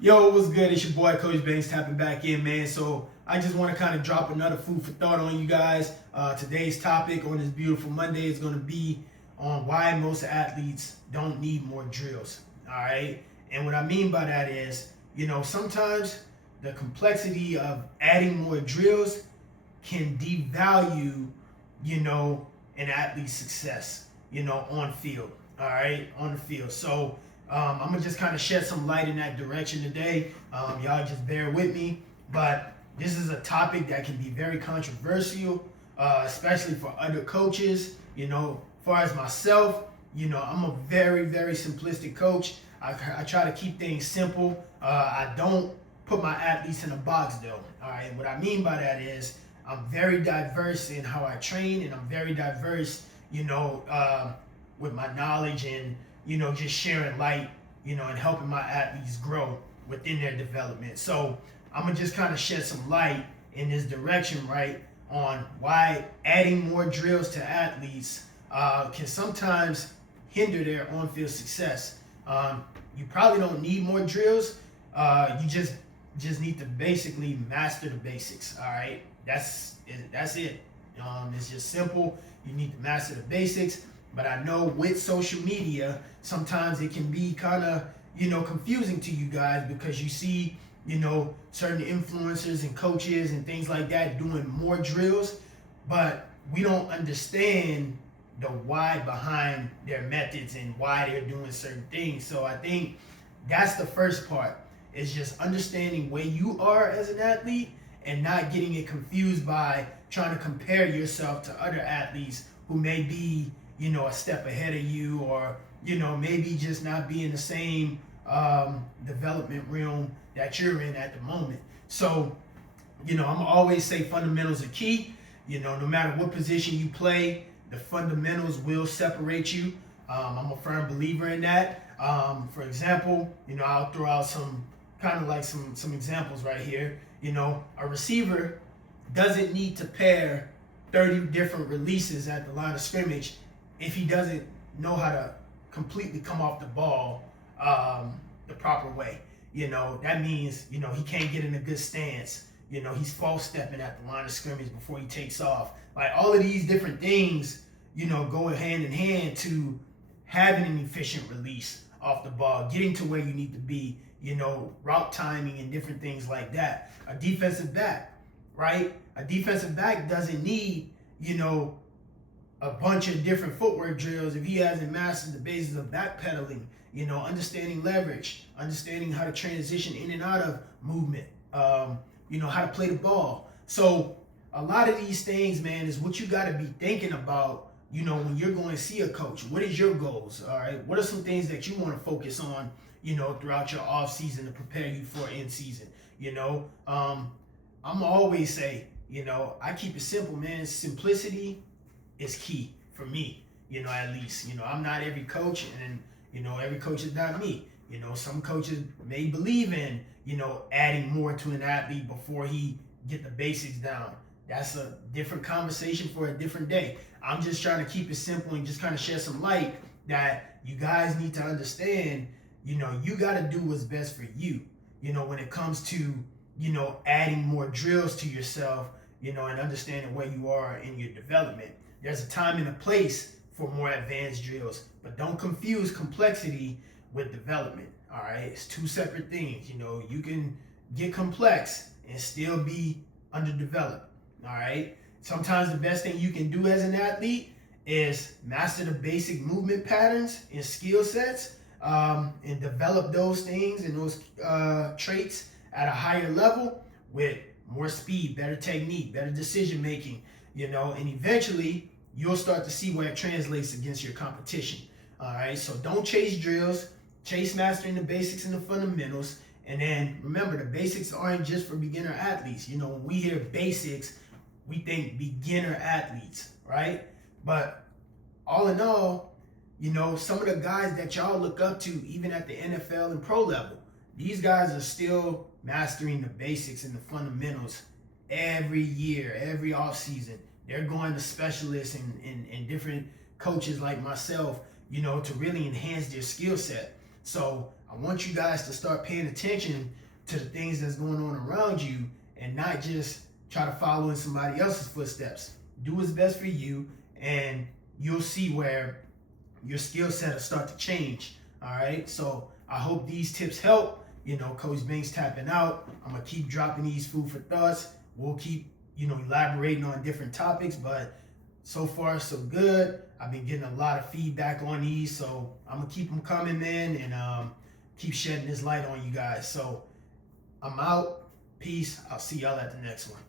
Yo, what's good? It's your boy Coach Banks tapping back in, man. So I just want to kind of drop another food for thought on you guys. Today's topic on this beautiful Monday is going to be on why most athletes don't need more drills. All right. And what I mean by that is, sometimes the complexity of adding more drills can devalue, an athlete's success, on field. All right, on the field. So I'm gonna just kind of shed some light in that direction today. Y'all just bear with me, but this is a topic that can be very controversial, especially for other coaches. As far as myself, I'm a very, very simplistic coach. I try to keep things simple. I don't put my athletes in a box though. All right, what I mean by that is I'm very diverse in how I train, and I'm very diverse, with my knowledge and just sharing light, and helping my athletes grow within their development. So I'm gonna just kind of shed some light in this direction, right, on why adding more drills to athletes can sometimes hinder their on-field success. You probably don't need more drills. You just need to basically master the basics. All right, that's it. It's just simple. You need to master the basics. But I know with social media, sometimes it can be kind of, confusing to you guys because you see, certain influencers and coaches and things like that doing more drills, but we don't understand the why behind their methods and why they're doing certain things. So I think that's the first part, is just understanding where you are as an athlete and not getting it confused by trying to compare yourself to other athletes who may be, a step ahead of you, or, maybe just not be in the same development realm that you're in at the moment. So, I'm always say fundamentals are key. No matter what position you play, the fundamentals will separate you. I'm a firm believer in that. For example, I'll throw out some kind of like some examples right here. A receiver doesn't need to pair 30 different releases at the line of scrimmage if he doesn't know how to completely come off the ball the proper way. That means, he can't get in a good stance. He's false stepping at the line of scrimmage before he takes off. Like all of these different things, go hand in hand to having an efficient release off the ball, getting to where you need to be, route timing and different things like that. A defensive back, right? A defensive back doesn't need, a bunch of different footwork drills if he hasn't mastered the basics of backpedaling, understanding leverage, understanding how to transition in and out of movement, how to play the ball. So a lot of these things, man, is what you got to be thinking about, when you're going to see a coach. What is your goals? All right. What are some things that you want to focus on, throughout your off season to prepare you for in season? I'm always say, I keep it simple, man. Simplicity is key for me, at least. I'm not every coach, and every coach is not me. Some coaches may believe in, adding more to an athlete before he get the basics down. That's a different conversation for a different day. I'm just trying to keep it simple and just kind of shed some light that you guys need to understand, you got to do what's best for you, when it comes to, adding more drills to yourself, and understanding where you are in your development. There's a time and a place for more advanced drills, but don't confuse complexity with development. All right, it's two separate things. You can get complex and still be underdeveloped. All right, sometimes the best thing you can do as an athlete is master the basic movement patterns and skill sets, and develop those things and those traits at a higher level with more speed, better technique, better decision making, and eventually you'll start to see where it translates against your competition. All right, so don't chase drills, chase mastering the basics and the fundamentals. And then remember, the basics aren't just for beginner athletes. When we hear basics, we think beginner athletes, right? But all in all, some of the guys that y'all look up to, even at the NFL and pro level, these guys are still mastering the basics and the fundamentals every year, every offseason. They're going to specialists and different coaches like myself, to really enhance their skill set. So I want you guys to start paying attention to the things that's going on around you and not just try to follow in somebody else's footsteps. Do what's best for you, and you'll see where your skill set will start to change. All right. So I hope these tips help. You know, Coach Banks tapping out. I'm going to keep dropping these food for thoughts. We'll keep, elaborating on different topics, but so far so good. I've been getting a lot of feedback on these, so I'm going to keep them coming, man, and keep shedding this light on you guys. So I'm out. Peace. I'll see y'all at the next one.